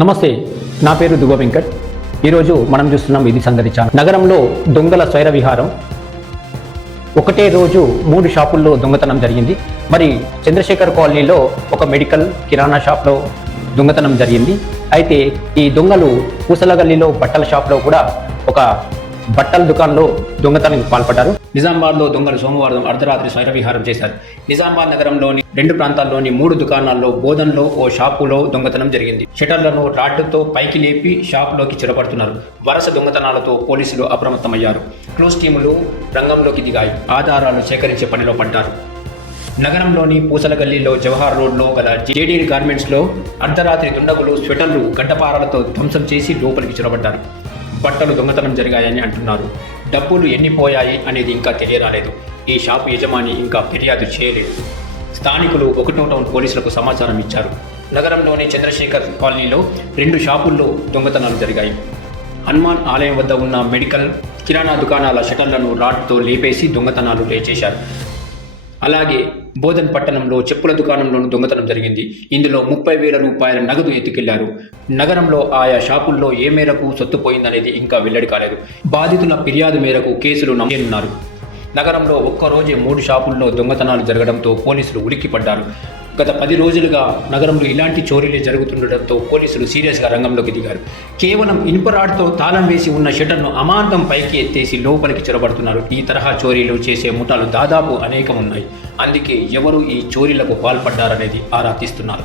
నమస్తే నా పేరు దుగ వెంకట్. ఈరోజు మనం చూస్తున్నాం ఇది సంగతి ఛానల్ నగరంలో దొంగల స్వైర విహారం. ఒకటే రోజు మూడు షాపుల్లో దొంగతనం జరిగింది. మరి చంద్రశేఖర్ కాలనీలో ఒక మెడికల్ కిరాణా షాప్లో దొంగతనం జరిగింది. అయితే ఈ దొంగలు పూసలగల్లిలో బట్టల షాప్లో కూడా ఒక బట్టల దుకాణంలో దొంగతనానికి పాల్పడ్డారు. నిజామాబాద్లో దొంగలు సోమవారం అర్ధరాత్రి స్వైర విహారం చేశారు. నిజామాబాద్ నగరంలోని రెండు ప్రాంతాల్లోని మూడు దుకాణాల్లో బోధన్లో ఓ షాపులో దొంగతనం జరిగింది. షటర్లను రాడ్డుతో పైకి లేపి షాపులోకి చొరబడుతున్నారు వరుస దొంగతనాలతో పోలీసులు అప్రమత్తమయ్యారు. క్లూస్ టీములు రంగంలోకి దిగాయి. ఆధారాలు సేకరించే పనిలో పడ్డారు. నగరంలోని పూసలగల్లీలో జవహర్ రోడ్లో గల జేడీ గార్మెంట్స్లో అర్ధరాత్రి దుండగులు స్వెటర్లు గడ్డపారాలతో ధ్వంసం చేసి లోపలికి చొరబడ్డారు. బట్టలు దొంగతనం జరిగాయని అంటున్నారు. డబ్బులు ఎన్ని పోయాయి అనేది ఇంకా తెలియరాలేదు. ఈ షాపు యజమాని ఇంకా ఫిర్యాదు చేయలేదు. స్థానికులు ఒకటో టౌన్ పోలీసులకు సమాచారం ఇచ్చారు. నగరంలోని చంద్రశేఖర్ కాలనీలో రెండు షాపుల్లో దొంగతనాలు జరిగాయి. హనుమాన్ ఆలయం వద్ద ఉన్న మెడికల్ కిరాణా దుకాణాల షటర్లను రాడ్తో లేపేసి దొంగతనాలు లేచేశారు అలాగే బోధన్ పట్టణంలో చెప్పుల దుకాణంలోనూ దొంగతనం జరిగింది. ఇందులో ముప్పై వేల రూపాయల నగదు ఎత్తుకెళ్ళారు. నగరంలో ఆయా షాపుల్లో ఏ మేరకు సొత్తుపోయిందనేది ఇంకా వెల్లడి కాలేదు. బాధితుల ఫిర్యాదు మేరకు కేసులు నమోదున్నారు నగరంలో ఒక్కరోజే మూడు షాపుల్లో దొంగతనాలు జరగడంతో పోలీసులు ఉలిక్కిపడ్డారు. గత పది రోజులుగా నగరంలో ఇలాంటి చోరీలే జరుగుతుండటంతో పోలీసులు సీరియస్గా రంగంలోకి దిగారు. కేవలం ఇనుపరాడ్తో తాళం వేసి ఉన్న షటర్ను అమాంతం పైకి ఎత్తేసి లోపలికి చొరబడుతున్నారు. ఈ తరహా చోరీలు చేసే ముఠాలు దాదాపు అనేకం ఉన్నాయి అందుకే ఎవరు ఈ చోరీలకు పాల్పడ్డారనేది ఆరా తీస్తున్నారు.